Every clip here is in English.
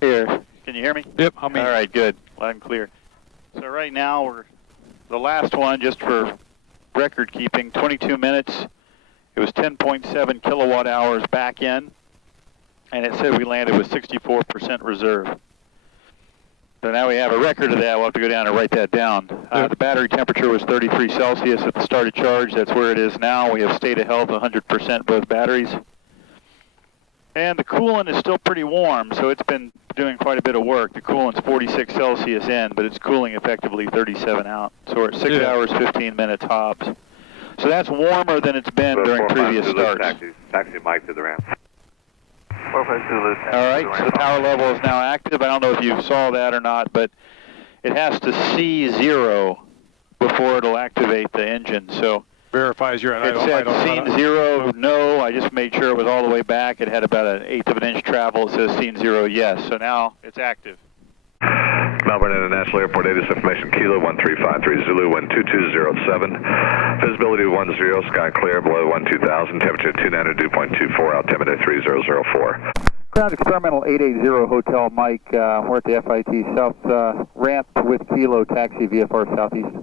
Here, can you hear me? Yep, I'm in. All right, good, loud and clear. So right now we're the last one, just for record keeping, 22 minutes. It was 10.7 kilowatt hours back in, and it said we landed with 64% reserve. So now we have a record of that. We'll have to go down and write that down. The battery temperature was 33 Celsius at the start of charge. That's where it is now. We have state of health 100% both batteries. And the coolant is still pretty warm, so it's been doing quite a bit of work. The coolant's 46 Celsius in, but it's cooling effectively 37 out. So we're at 6 hours, 15 minutes hops. So that's warmer than it's been during previous starts. Taxi Mike to the ramp. All right, so the power level is now active. I don't know if you saw that or not, but it has to see 0 before it'll activate the engine. So verifies you're at idle. It said scene 0, no. I just made sure it was all the way back. It had about an 1/8 of an inch travel. It says scene 0, yes. So now it's active. Melbourne International Airport, 86 information, Kilo 1353 Zulu 12207. Visibility 10, sky clear, below 12,000, temperature 290, dew point 24, altimeter 3004. Ground Experimental 880 Hotel Mike, we're at the FIT South ramp with Kilo, taxi VFR Southeast.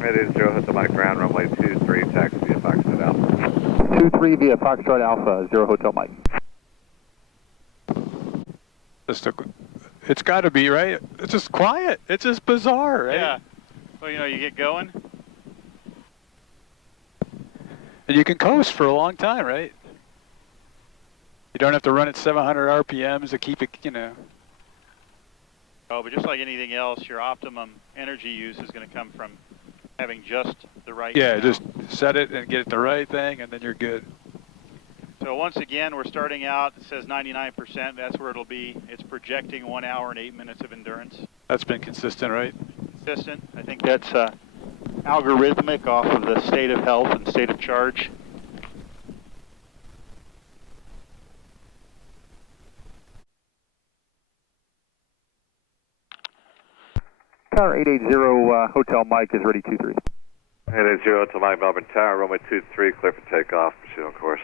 880 Hotel Mike, ground runway 23, taxi via Foxtrot Alpha. 23 via Foxtrot Alpha, 0 Hotel Mike. It's got to be, right? It's just quiet. It's just bizarre, right? Yeah. Well, you know, you get going. And you can coast for a long time, right? You don't have to run at 700 RPMs to keep it, you know. Oh, but just like anything else, your optimum energy use is going to come from having just the right... Yeah, just set it and get it the right thing, and then you're good. So once again, we're starting out, it says 99%, that's where it'll be. It's projecting 1 hour and 8 minutes of endurance. That's been consistent, right? Consistent. I think that's algorithmic off of the state of health and state of charge. Tower 880 Hotel Mike is ready 23. 880 Hotel Mike, Melbourne Tower, runway 23, clear for takeoff, proceed on course.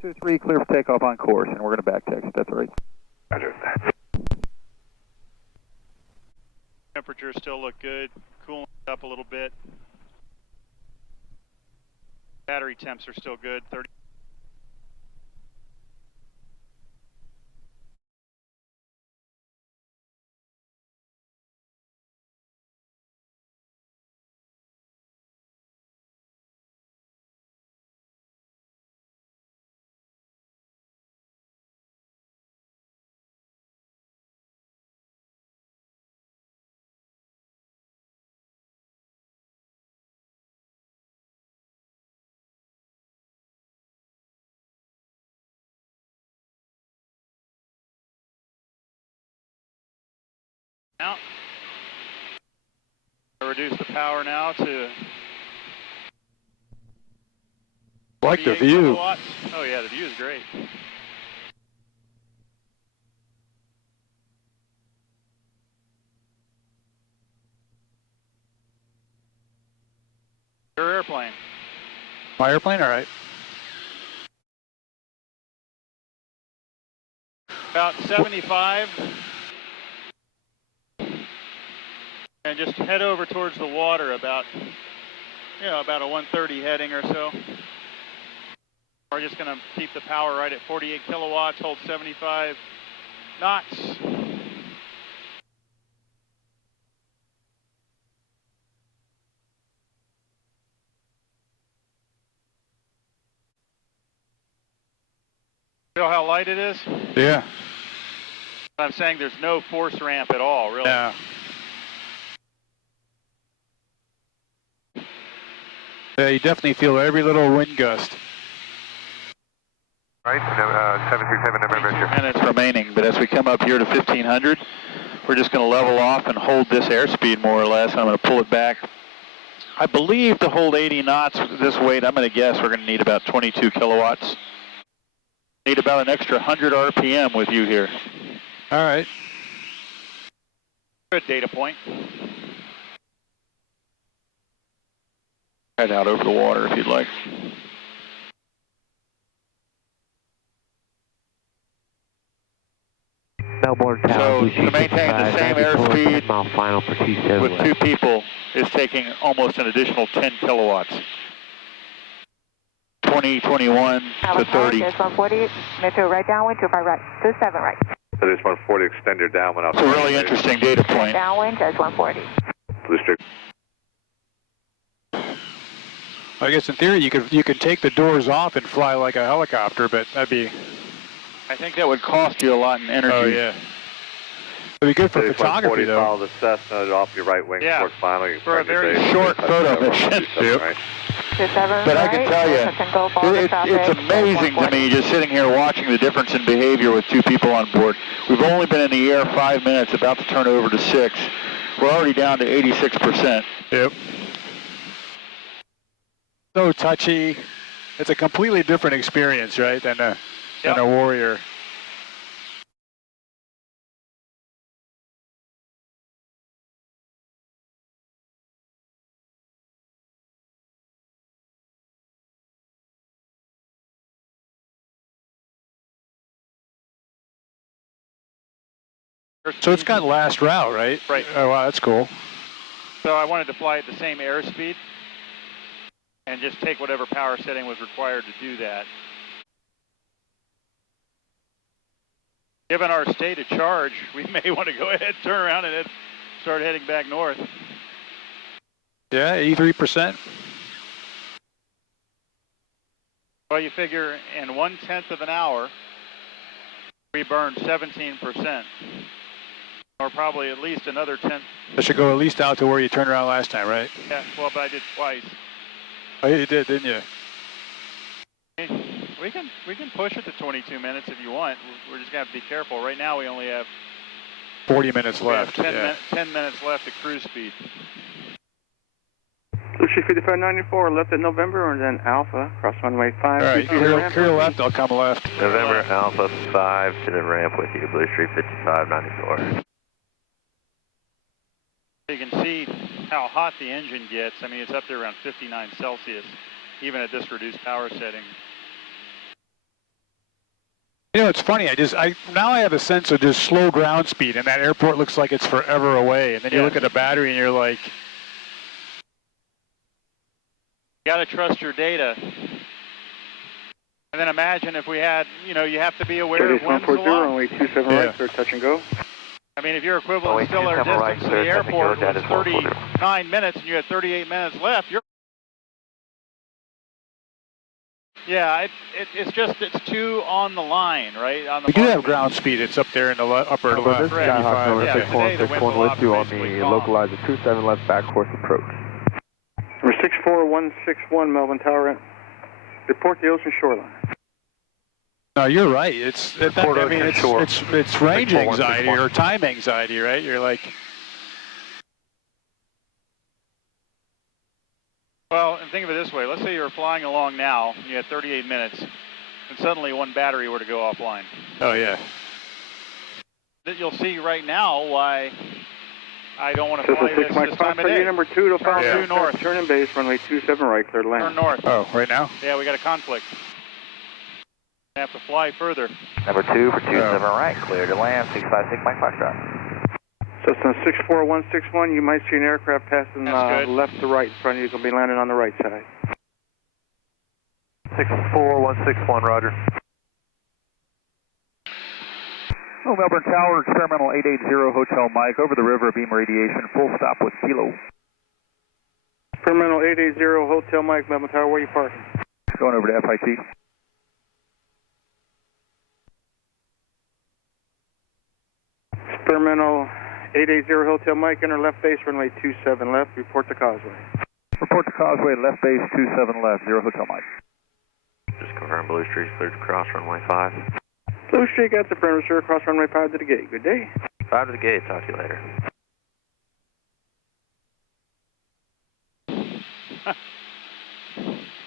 23, clear for takeoff on course, and we're going to back taxi, that's all right. Roger. Temperatures still look good, cooling up a little bit. Battery temps are still good, 30. Now, I reduce the power now to... I like the view. Kilowatts. Oh yeah, the view is great. Your airplane. My airplane, all right. About 75. And just head over towards the water about, you know, about a 130 heading or so. We're just going to keep the power right at 48 kilowatts, hold 75 knots. Feel how light it is? Yeah. I'm saying there's no force ramp at all, really. Yeah. Yeah, you definitely feel every little wind gust. Right, 737 November. Minutes remaining, but as we come up here to 1500, we're just going to level off and hold this airspeed more or less. I'm going to pull it back. I believe to hold 80 knots with this weight, I'm going to guess we're going to need about 22 kilowatts. Need about an extra 100 RPM with you here. All right. Good data point. Head out over the water if you'd like. Melbourne Tower, So Blue to Street maintain the 55, same 94, airspeed 10 mile final for 27 with left. 2 people is taking almost an additional 10 kilowatts. 20, 21 to 30. There's 140, Metro right downwind, 25 right, 27 right. So there's 140, extend your downwind out. It's a really interesting data point. Downwind, there's 140. Blue Street. I guess in theory you could take the doors off and fly like a helicopter, but that'd be. I think that would cost you a lot in energy. Oh yeah. It'd be good for There's photography 140, though. follow the Cessna off your right wing Yeah, towards final. You for a turn your very base, short touch photo that, mission. 27 right. 27 But I right, can tell you, it's amazing to me just sitting here watching the difference in behavior with 2 people on board. We've only been in the air 5 minutes, about to turn over to 6. We're already down to 86%. Yep. So touchy. It's a completely different experience, right, than a Warrior. So it's got last route, right? Right. Oh wow, that's cool. So I wanted to fly at the same airspeed and just take whatever power setting was required to do that. Given our state of charge, we may want to go ahead, turn around, and start heading back north. Yeah, 83%. Well, you figure in 1/10 of an hour, we burned 17%, or probably at least another 10. That should go at least out to where you turned around last time, right? Yeah, well, but I did twice. Oh, you did, didn't you? We can push it to 22 minutes if you want. We're just gonna have to be careful. Right now, we only have 40 minutes left. 10 minutes left at cruise speed. Blue Street 5594, left at November, and then Alpha, cross runway 5. All right, clear left, I'll come left. November Alpha 5 to the ramp with you, Blue Street 5594. You can see how hot the engine gets. I mean, it's up there around 59 Celsius, even at this reduced power setting. You know, it's funny. Now I have a sense of just slow ground speed, and that airport looks like it's forever away. And then you look at the battery, and you're like, You got to trust your data. And then imagine if we had, you have to be aware of winds 140, along. runway 27 right, sir, touch and go. I mean, if your equivalent stellar distance to the airport was 39 minutes and you had 38 minutes left, it's too on the line, right? On the we do have mark. ground speed. It's up there in the upper This left. is Skyhawk number 6161 with you on the localizer 27 left back course approach. Number 64161, Melbourne Tower, report the ocean shoreline. No, you're right. It's range anxiety or time anxiety, right? You're like, Well, and think of it this way. Let's say you're flying along now, and you had 38 minutes, and suddenly one battery were to go offline. oh yeah. You'll see right now why I don't want to fly Central 6 Mike this 5 time of for you, day. number 2 to follow Turn north. Turn in base, runway 27 right, clear to land. Turn north. Oh, right now? Yeah, we got a conflict. We have to fly further. Number 2 for 27 right, clear to land, 656 Mike Foxtrot. Cessna 64161, you might see an aircraft passing That's good. left to right in front of you. It's going to be landing on the right side. 64161, roger. Oh, Melbourne Tower, experimental 880 Hotel Mike, over the river, beam radiation, full stop with kilo. Experimental 880 Hotel Mike, Melbourne Tower, where are you parking? Going over to FIT. Experimental 880 Hotel Mike, enter left base, runway 27 left, report to Causeway. Report to Causeway, left base 27 left, 0 Hotel Mike. Just confirm Blue Street's cleared to cross runway 5. Blue Street, got the perimeter, sir, cross runway 5 to the gate. Good day. 5 to the gate, talk to you later.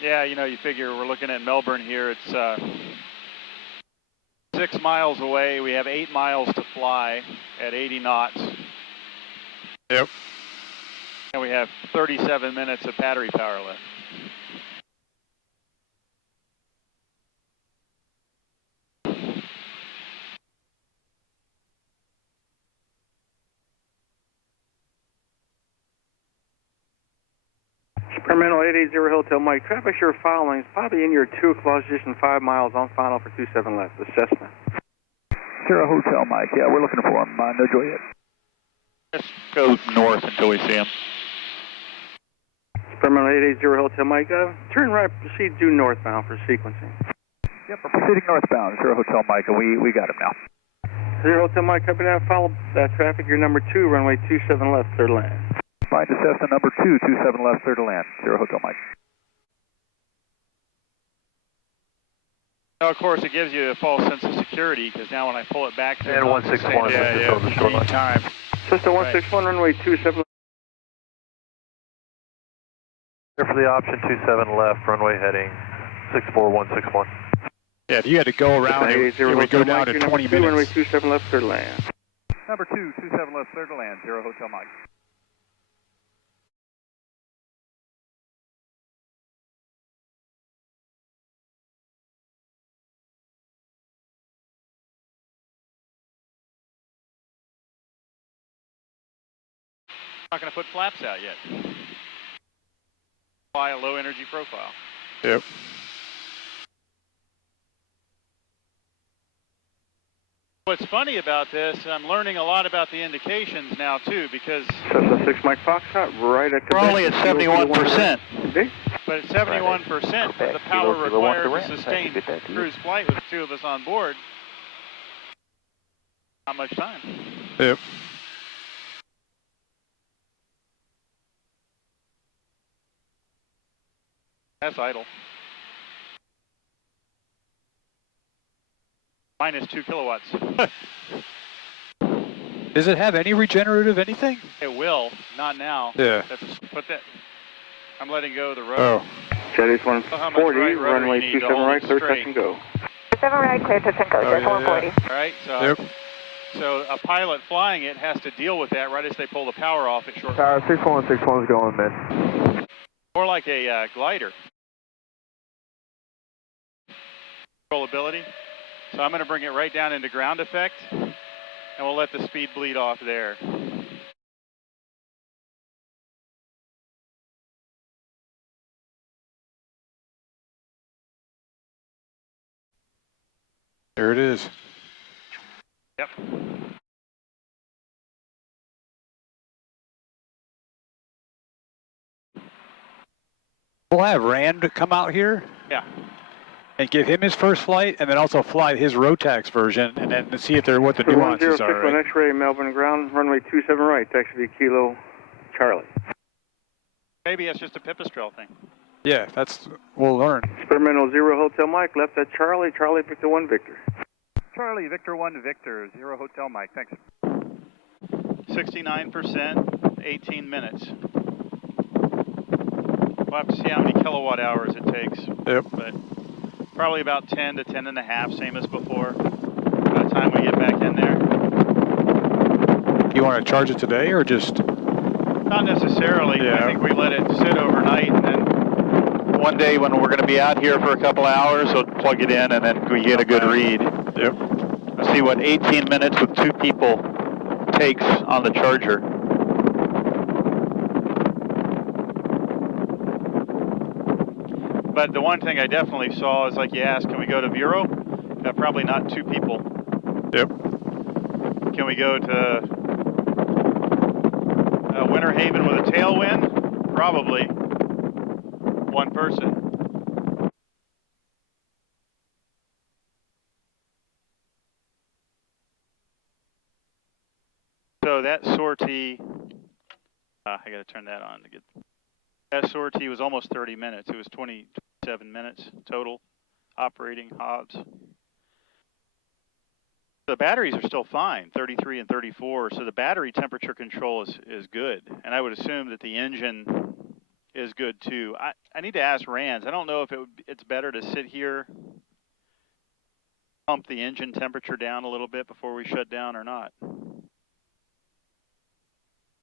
Yeah, you figure we're looking at Melbourne here. It's 6 miles away. We have 8 miles to fly at 80 knots. Yep. And we have 37 minutes of battery power left. Experimental 880 Hotel Mike, traffic you're following is probably in your 2 o'clock position, 5 miles on final for 27 left, the Cessna. Sierra Hotel Mike, yeah, we're looking for him. No joy yet. Just go north until we see him. Experimental 880 Hotel Mike, turn right, proceed due northbound for sequencing. Yep, we're proceeding northbound, Sierra Hotel Mike, and we got him now. Sierra Hotel Mike, copy that, follow that traffic, you're number 2, runway 27 left, clear to land. Find the Cessna number 2, 27 left, clear to land, Sierra Hotel Mike. Now, of course, it gives you a false sense of security because now when I pull it back to And 161 yeah, over the shoreline. time. Cessna 161, runway 27. Here for the option 27 left, runway heading 64161. Yeah, if you had to go around, it would go down to 20 minutes. Runway 27 left, clear to land. Number 2, 27 left, clear to land, Sierra Hotel Mike. Not going to put flaps out yet. Fly a low energy profile. Yep. What's funny about this, I'm learning a lot about the indications now too, because Cessna 6 Mike Foxtrot, right at the we're only at 71%. Okay. But at 71%, the power required to sustain cruise flight with 2 of us on board, not much time. Yep. That's idle. Minus 2 kilowatts. Does it have any regenerative anything? It will, not now. Yeah. Put that. I'm letting go of the road. Oh. Jetty's 140, right rudder runway you need to 27 hold right, it clear touch straight. and go. 27 right, clear touch and go, Oh, just yeah, 140. yeah. All right, so Yep. so a pilot flying it has to deal with that right as they pull the power off at short. Tower 64161 is going, man. More like a glider. Controllability. So I'm going to bring it right down into ground effect, and we'll let the speed bleed off there. There it is. Yep. We'll have Rand come out here. Yeah. And give him his first flight, and then also fly his Rotax version, and then see if they're what the nuances are. 1061 X-ray, Melbourne ground, runway 27 right, taxi to Kilo Charlie. Maybe it's just a Pipistrel thing. Yeah, we'll learn. Experimental 0 Hotel Mike, left at Charlie, Charlie Victor 1 Victor. Charlie, Victor 1, Victor, 0 Hotel Mike, thanks. 69%, 18 minutes. We'll have to see how many kilowatt hours it takes. Yep. But probably about 10 to 10 and a half, same as before, by the time we get back in there. You want to charge it today, or just? Not necessarily. Yeah. I think we let it sit overnight, and then one day when we're going to be out here for a couple hours, we'll plug it in, and then we get a good read. Yep. Let's see what 18 minutes with 2 people takes on the charger. But the one thing I definitely saw is, like you asked, can we go to Vero? Probably not 2 people. Yep. Can we go to Winter Haven with a tailwind? Probably 1 person. So that sortie, I got to turn that on to get. That sortie was almost 30 minutes. It was 27 minutes total operating Hobbs. The batteries are still fine, 33 and 34, so the battery temperature control is good. And I would assume that the engine is good too. I need to ask Rands. I don't know if it's better to sit here, pump the engine temperature down a little bit before we shut down or not.